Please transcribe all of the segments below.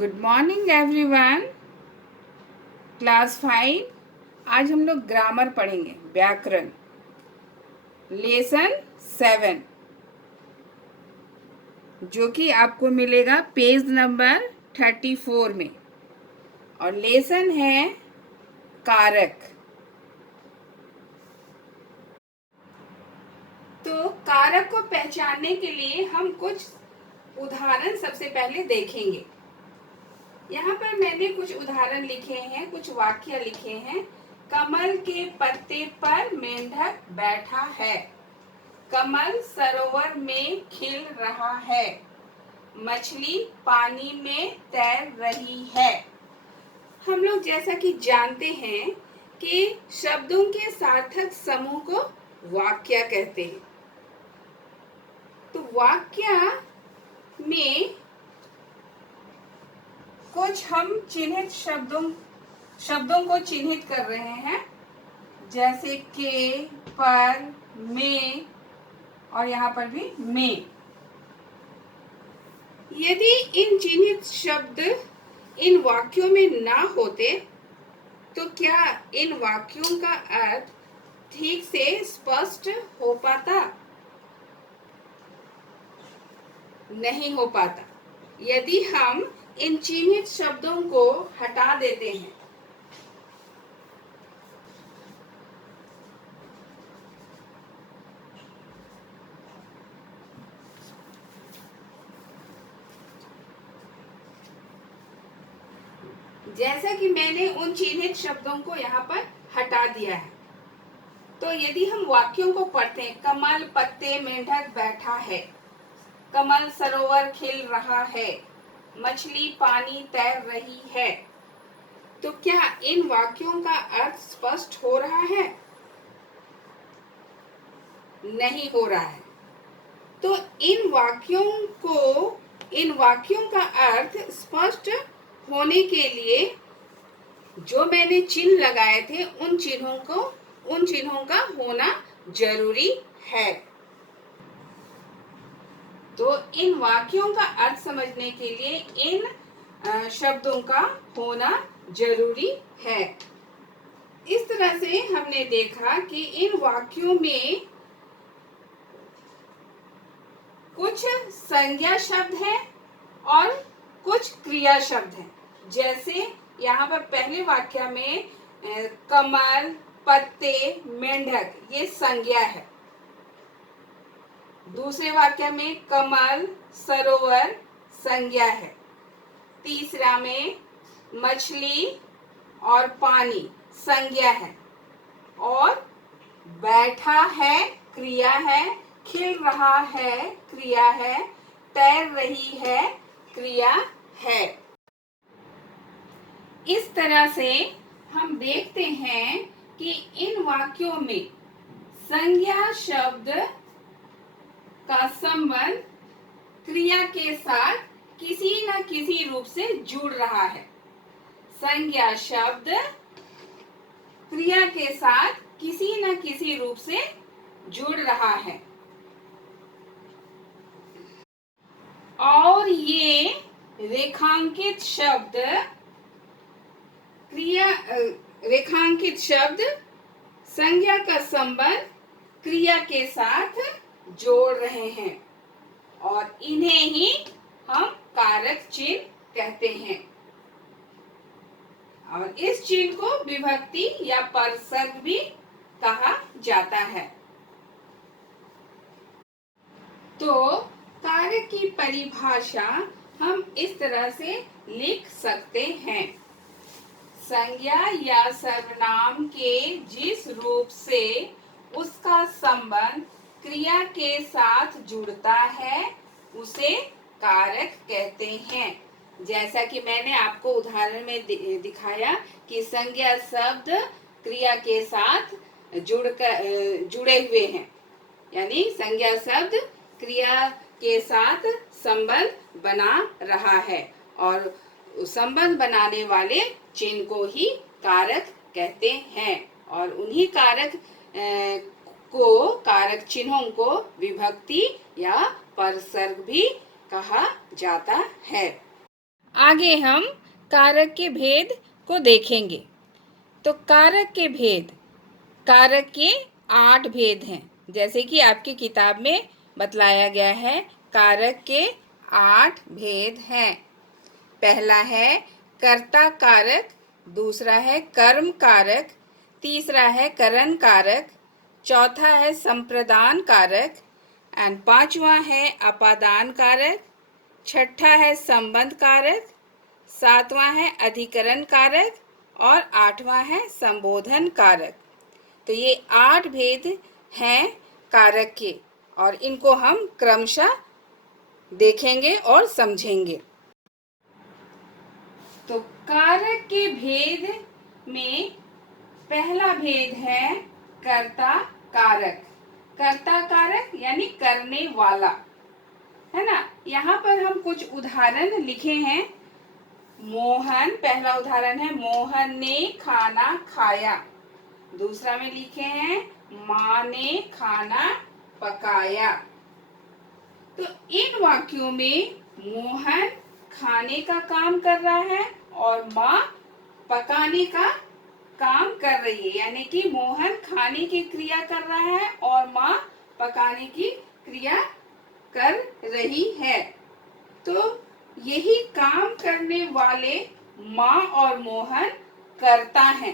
Good morning everyone. Class 5। आज हम लोग ग्रामर पढ़ेंगे, व्याकरण, लेसन 7, जो कि आपको मिलेगा पेज नंबर 34 में। और लेसन है कारक। तो कारक को पहचानने के लिए हम कुछ उदाहरण सबसे पहले देखेंगे। यहाँ पर मैंने कुछ उदाहरण लिखे हैं, कुछ वाक्य लिखे हैं। कमल के पत्ते पर मेंढक बैठा है। कमल सरोवर में खिल रहा है। मछली पानी में तैर रही है। हम लोग जैसा कि जानते हैं कि शब्दों के सार्थक समूह को वाक्य कहते हैं। तो वाक्य में कुछ हम चिन्हित शब्दों को चिन्हित कर रहे हैं, जैसे के, पर, में और यहाँ पर भी में। यदि इन चिन्हित शब्द इन वाक्यों में ना होते तो क्या इन वाक्यों का अर्थ ठीक से स्पष्ट हो पाता? नहीं हो पाता। यदि हम इन चिन्हित शब्दों को हटा देते हैं, जैसा कि मैंने उन चिन्हित शब्दों को यहाँ पर हटा दिया है, तो यदि हम वाक्यों को पढ़ते हैं, कमल पत्ते मेंढक बैठा है, कमल सरोवर खिल रहा है, मछली पानी तैर रही है, तो क्या इन वाक्यों का अर्थ स्पष्ट हो रहा है? नहीं हो रहा है। तो इन वाक्यों का अर्थ स्पष्ट होने के लिए जो मैंने चिन्ह लगाए थे, उन चिन्हों का होना जरूरी है। तो इन वाक्यों का अर्थ समझने के लिए इन शब्दों का होना जरूरी है। इस तरह से हमने देखा कि इन वाक्यों में कुछ संज्ञा शब्द हैं और कुछ क्रिया शब्द हैं। जैसे यहाँ पर पहले वाक्य में कमल, पत्ते, मेंढक, ये संज्ञा है। दूसरे वाक्य में कमल, सरोवर संज्ञा है। तीसरा में मछली और पानी संज्ञा है। और बैठा है क्रिया है, खिल रहा है क्रिया है, तैर रही है क्रिया है। इस तरह से हम देखते हैं कि इन वाक्यों में संज्ञा शब्द का संबंध क्रिया के साथ किसी न किसी रूप से जुड़ रहा है। संज्ञा शब्द क्रिया के साथ किसी न किसी रूप से जुड़ रहा है। और ये रेखांकित शब्द संज्ञा का संबंध क्रिया के साथ जोड़ रहे हैं और इन्हें ही हम कारक चिन्ह कहते हैं। और इस चिन्ह को विभक्ति या परसर्ग भी कहा जाता है। तो कारक की परिभाषा हम इस तरह से लिख सकते हैं। संज्ञा या सर्वनाम के जिस रूप से उसका संबंध क्रिया के साथ जुड़ता है उसे कारक कहते हैं। जैसा कि मैंने आपको उदाहरण में दिखाया कि संज्ञा शब्द क्रिया के साथ जुड़े हुए हैं, यानी संज्ञा शब्द क्रिया के साथ संबंध बना रहा है और संबंध बनाने वाले चिन्ह को ही कारक कहते हैं। और उन्हीं कारक चिन्हों को विभक्ति या परसर्ग भी कहा जाता है। आगे हम कारक के भेद को देखेंगे। तो कारक के भेद, कारक के 8 भेद हैं, जैसे कि आपकी किताब में बतलाया गया है। कारक के 8 भेद हैं। पहला है कर्ता कारक, दूसरा है कर्म कारक, तीसरा है करण कारक, चौथा है संप्रदान कारक, एंड पांचवा है अपादान कारक, छठा है संबंध कारक, सातवां है अधिकरण कारक और आठवां है संबोधन कारक। तो ये 8 भेद हैं कारक के, और इनको हम क्रमशः देखेंगे और समझेंगे। तो कारक के भेद में पहला भेद है कर्ता कारक। कर्ता कारक यानी करने वाला, है ना। यहाँ पर हम कुछ उदाहरण लिखे हैं। मोहन, पहला उदाहरण है मोहन ने खाना खाया। दूसरा में लिखे हैं माँ ने खाना पकाया। तो इन वाक्यों में मोहन खाने का काम कर रहा है और माँ पकाने का काम कर रही है, यानी कि मोहन खाने की क्रिया कर रहा है और माँ पकाने की क्रिया कर रही है। तो यही काम करने वाले माँ और मोहन करता है।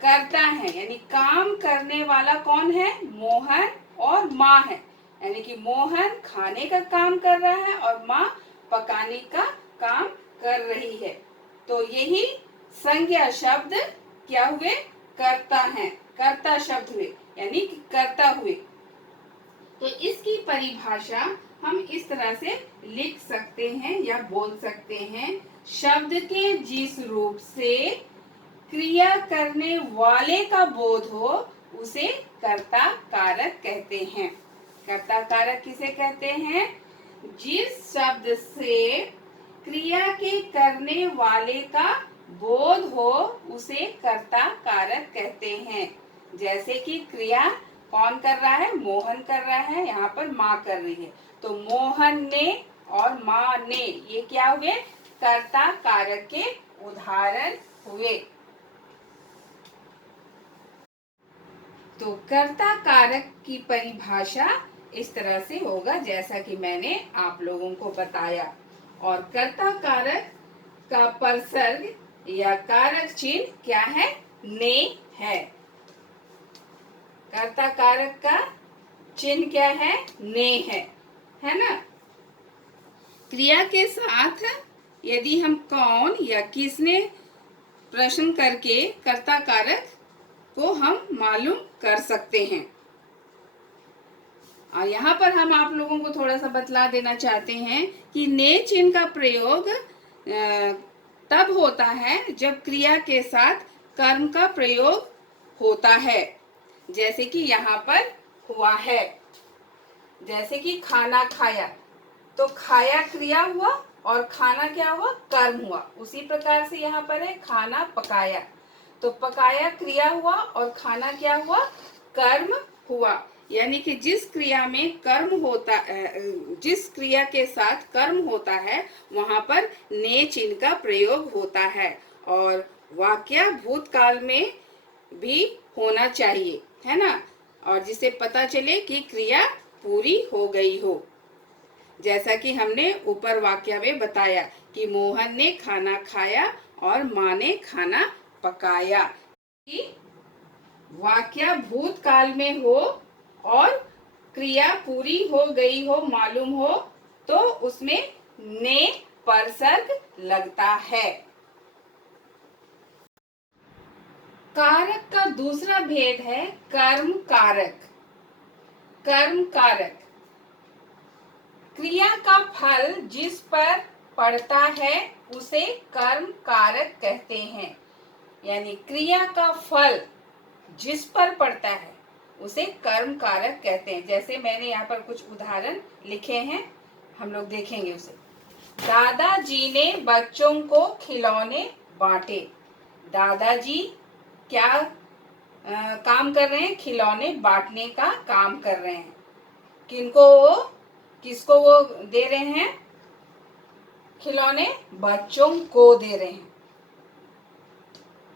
करता है यानी काम करने वाला कौन है? मोहन और माँ है। यानी कि मोहन खाने का काम कर रहा है और माँ पकाने का काम कर रही है। तो यही संज्ञा शब्द क्या हुए? करता है, कर्ता शब्द हुए, यानी कि करता हुए। तो इसकी परिभाषा हम इस तरह से लिख सकते हैं या बोल सकते हैं। शब्द के जिस रूप से क्रिया करने वाले का बोध हो उसे कर्ता कारक कहते हैं। कर्ता कारक किसे कहते हैं? जिस शब्द से क्रिया के करने वाले का बोध हो उसे कर्ता कारक कहते हैं। जैसे कि क्रिया कौन कर रहा है? मोहन कर रहा है, यहाँ पर माँ कर रही है। तो मोहन ने और माँ ने, ये क्या हुए? कर्ता कारक के उदाहरण हुए। तो कर्ता कारक की परिभाषा इस तरह से होगा जैसा कि मैंने आप लोगों को बताया। और कर्ता कारक का परसर्ग या कारक चिन्ह क्या है? ने है। कर्ता कारक का चिन्ह क्या है? ने है ना। क्रिया के साथ यदि हम कौन या किसने प्रश्न करके कर्ता कारक को हम मालूम कर सकते हैं। और यहाँ पर हम आप लोगों को थोड़ा सा बतला देना चाहते हैं कि ने चिन्ह का प्रयोग तब होता है जब क्रिया के साथ कर्म का प्रयोग होता है, जैसे कि यहाँ पर हुआ है। जैसे कि खाना खाया, तो खाया क्रिया हुआ और खाना क्या हुआ? कर्म हुआ। उसी प्रकार से यहाँ पर है खाना पकाया, तो पकाया क्रिया हुआ और खाना क्या हुआ? कर्म हुआ। यानी कि जिस क्रिया में कर्म होता, जिस क्रिया के साथ कर्म होता है वहां पर ने चिन्ह का प्रयोग होता है। और वाक्य भूतकाल में भी होना चाहिए, है ना, और जिसे पता चले कि क्रिया पूरी हो गई हो। जैसा कि हमने ऊपर वाक्य में बताया कि मोहन ने खाना खाया और माँ ने खाना पकाया। कि वाक्य भूतकाल में हो और क्रिया पूरी हो गई हो, मालूम हो, तो उसमें ने परसर्ग लगता है। कारक का दूसरा भेद है कर्म कारक। कर्म कारक क्रिया का फल जिस पर पड़ता है उसे कर्म कारक कहते हैं। यानी क्रिया का फल जिस पर पड़ता है उसे कर्म कारक कहते हैं। जैसे मैंने यहाँ पर कुछ उदाहरण लिखे हैं, हम लोग देखेंगे उसे। दादाजी ने बच्चों को खिलौने बांटे। दादाजी क्या काम कर रहे हैं? खिलौने बांटने का काम कर रहे हैं। किसको वो दे रहे हैं? खिलौने बच्चों को दे रहे हैं।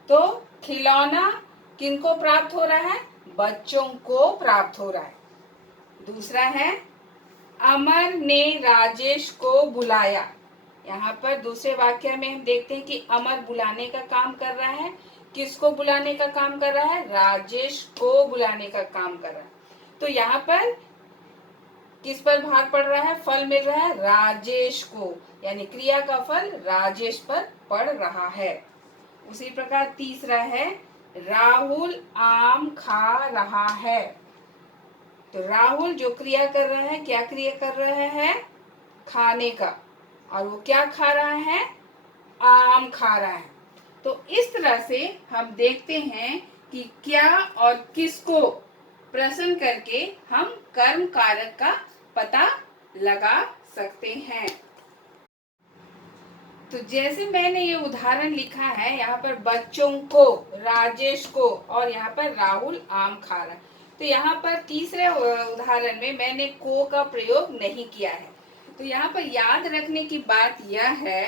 तो खिलौना किनको प्राप्त हो रहा है? बच्चों को प्राप्त हो रहा है। दूसरा है अमर ने राजेश को बुलाया। यहाँ पर दूसरे वाक्य में हम देखते हैं कि अमर बुलाने का काम कर रहा है। किसको बुलाने का काम कर रहा है? राजेश को बुलाने का काम कर रहा है। तो यहाँ पर किस पर भार पड़ रहा है? फल मिल रहा है राजेश को, यानी क्रिया का फल राजेश पर पड़ रहा है। उसी प्रकार तीसरा है राहुल आम खा रहा है। तो राहुल जो क्रिया कर रहा है, क्या क्रिया कर रहा है? खाने का। और वो क्या खा रहा है? आम खा रहा है। तो इस तरह से हम देखते हैं कि क्या और किसको प्रश्न करके हम कर्म कारक का पता लगा सकते हैं। तो जैसे मैंने ये उदाहरण लिखा है, यहाँ पर बच्चों को, राजेश को, और यहाँ पर राहुल आम खा रहा है। तो यहाँ पर तीसरे उदाहरण में मैंने को का प्रयोग नहीं किया है। तो यहाँ पर याद रखने की बात यह है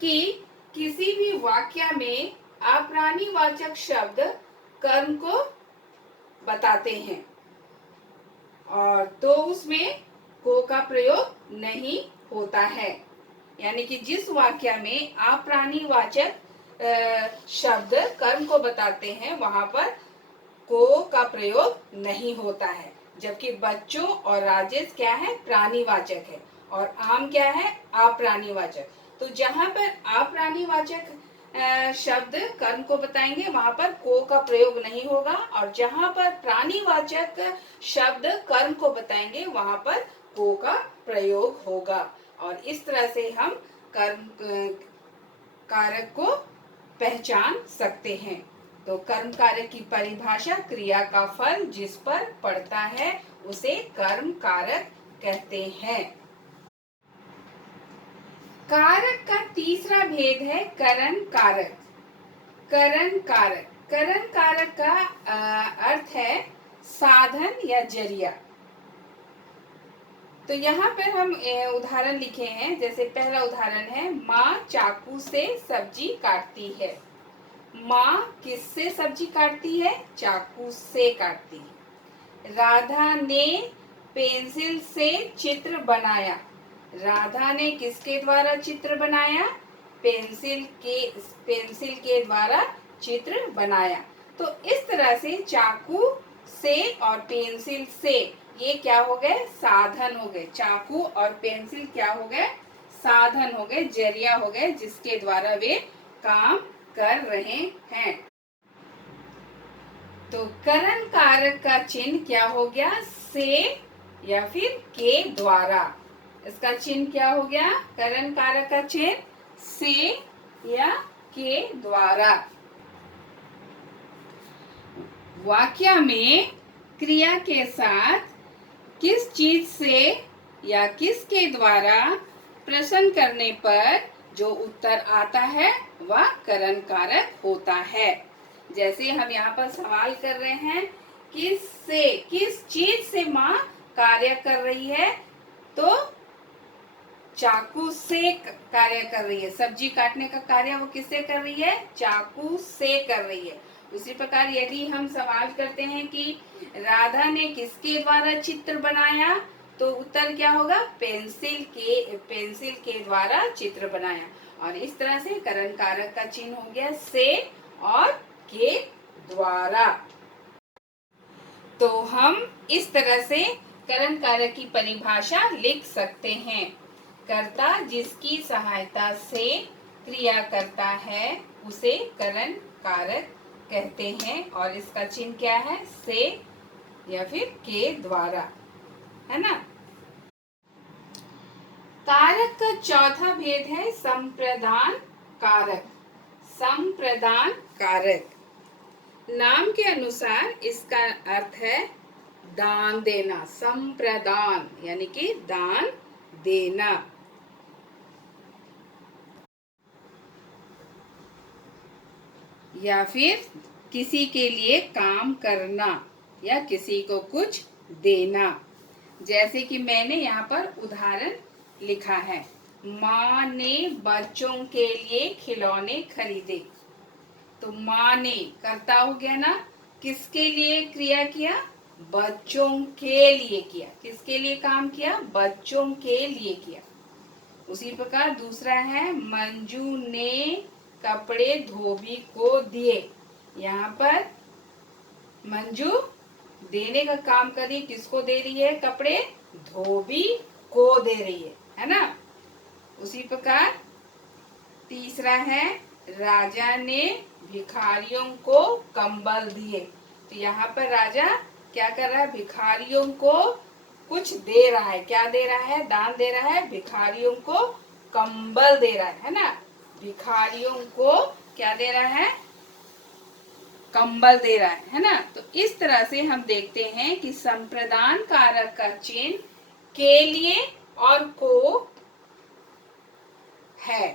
कि किसी भी वाक्य में अप्राणीवाचक शब्द कर्म को बताते हैं, और तो उसमें को का प्रयोग नहीं होता है। यानी कि जिस वाक्य में अप्राणीवाचक शब्द कर्म को बताते हैं वहां पर को का प्रयोग नहीं होता है। जबकि बच्चों और राजेश क्या है? प्राणीवाचक है, और आम क्या है? अप्राणीवाचक। तो जहां पर अप्राणीवाचक शब्द कर्म को बताएंगे वहां पर को का प्रयोग नहीं होगा, और जहां पर प्राणीवाचक शब्द कर्म को बताएंगे वहां पर को का प्रयोग होगा। और इस तरह से हम कर्म कारक को पहचान सकते हैं। तो कर्म कारक की परिभाषा क्रिया का फल जिस पर पड़ता है उसे कर्म कारक कहते हैं। कारक का तीसरा भेद है करण कारक। करण कारक, करण कारक का अर्थ है साधन या जरिया। तो यहाँ पर हम उदाहरण लिखे हैं। जैसे पहला उदाहरण है माँ चाकू से सब्जी काटती है। माँ किससे सब्जी काटती है? चाकू से काटती है। राधा ने पेंसिल से चित्र बनाया। राधा ने किसके द्वारा चित्र बनाया? पेंसिल के द्वारा चित्र बनाया। तो इस तरह से चाकू से और पेंसिल से ये क्या हो गए? साधन हो गए। चाकू और पेंसिल क्या हो गए? साधन हो गए, जरिया हो गए, जिसके द्वारा वे काम कर रहे हैं। तो करण कारक का चिन्ह क्या हो गया? से या फिर के द्वारा। इसका चिन्ह क्या हो गया? करण कारक का चिन्ह से या के द्वारा। वाक्य में क्रिया के साथ किस चीज से या किसके द्वारा प्रश्न करने पर जो उत्तर आता है वह करण कारक होता है। जैसे हम यहाँ पर सवाल कर रहे हैं किससे, किस चीज से माँ कार्य कर रही है? तो चाकू से कार्य कर रही है। सब्जी काटने का कार्य वो किससे कर रही है? चाकू से कर रही है। उसी प्रकार यदि हम सवाल करते हैं कि राधा ने किसके द्वारा चित्र बनाया, तो उत्तर क्या होगा? पेंसिल के द्वारा चित्र बनाया। और इस तरह से करण कारक का चिन्ह हो गया से और के द्वारा। तो हम इस तरह से करण कारक की परिभाषा लिख सकते हैं। कर्ता जिसकी सहायता से क्रिया करता है उसे करण कारक कहते हैं, और इसका चिन्ह क्या है? से या फिर के द्वारा, है ना। कारक का चौथा भेद है संप्रदान कारक। संप्रदान कारक नाम के अनुसार इसका अर्थ है दान देना। संप्रदान यानी कि दान देना। या फिर किसी के लिए काम करना या किसी को कुछ देना। जैसे कि मैंने यहाँ पर उदाहरण लिखा है, माँ ने बच्चों के लिए खिलौने खरीदे। तो माँ ने कर्ता हो गया ना, किसके लिए क्रिया किया? बच्चों के लिए किया। किसके लिए काम किया? बच्चों के लिए किया। उसी प्रकार दूसरा है, मंजू ने कपड़े धोबी को दिए। यहाँ पर मंजू देने का काम कर रही है। किसको दे रही है कपड़े? धोबी को दे रही है ना। उसी प्रकार तीसरा है, राजा ने भिखारियों को कंबल दिए। तो यहाँ पर राजा क्या कर रहा है? भिखारियों को कुछ दे रहा है। क्या दे रहा है? दान दे रहा है। भिखारियों को कंबल दे रहा है ना। भिखारियों को क्या दे रहा है? कंबल दे रहा है ना। तो इस तरह से हम देखते हैं कि संप्रदान कारक का चिन्ह के लिए और को है।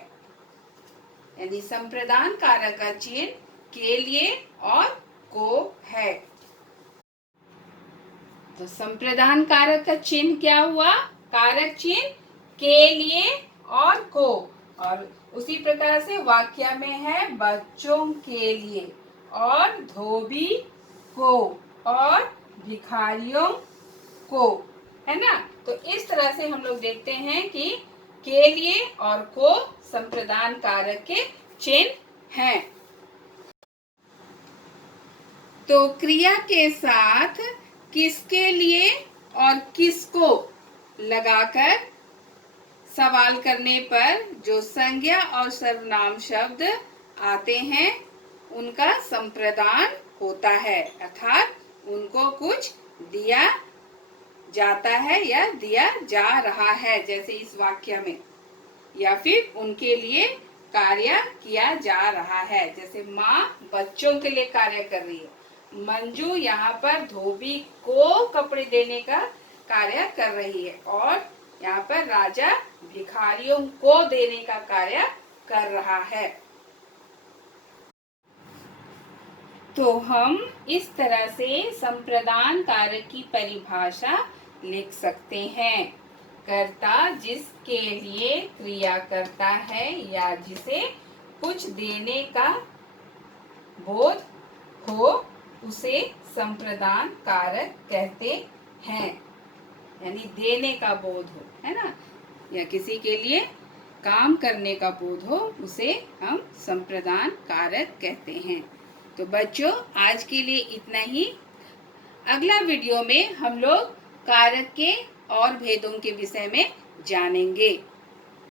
यानी संप्रदान कारक का चिन्ह के लिए और को है। तो संप्रदान कारक का चिन्ह क्या हुआ? कारक चिन्ह के लिए और को। और उसी प्रकार से वाक्य में है बच्चों के लिए और धोबी को और भिखारियों को, है ना। तो इस तरह से हम लोग देखते हैं कि के लिए और को संप्रदान कारक के चिन्ह हैं। तो क्रिया के साथ किसके लिए और किसको लगाकर सवाल करने पर जो संज्ञा और सर्वनाम शब्द आते हैं उनका संप्रदान होता है, अर्थात उनको कुछ दिया जाता है या दिया जा रहा है, जैसे इस वाक्य में, या फिर उनके लिए कार्य किया जा रहा है। जैसे माँ बच्चों के लिए कार्य कर रही है, मंजू यहाँ पर धोबी को कपड़े देने का कार्य कर रही है, और यहाँ पर राजा भिखारियों को देने का कार्य कर रहा है। तो हम इस तरह से संप्रदान कारक की परिभाषा लिख सकते हैं। कर्ता जिसके लिए क्रिया करता है या जिसे कुछ देने का बोध हो उसे संप्रदान कारक कहते हैं। यानी देने का बोध हो, है ना, या किसी के लिए काम करने का बोध हो उसे हम संप्रदान कारक कहते हैं। तो बच्चों आज के लिए इतना ही। अगला वीडियो में हम लोग कारक के और भेदों के विषय में जानेंगे।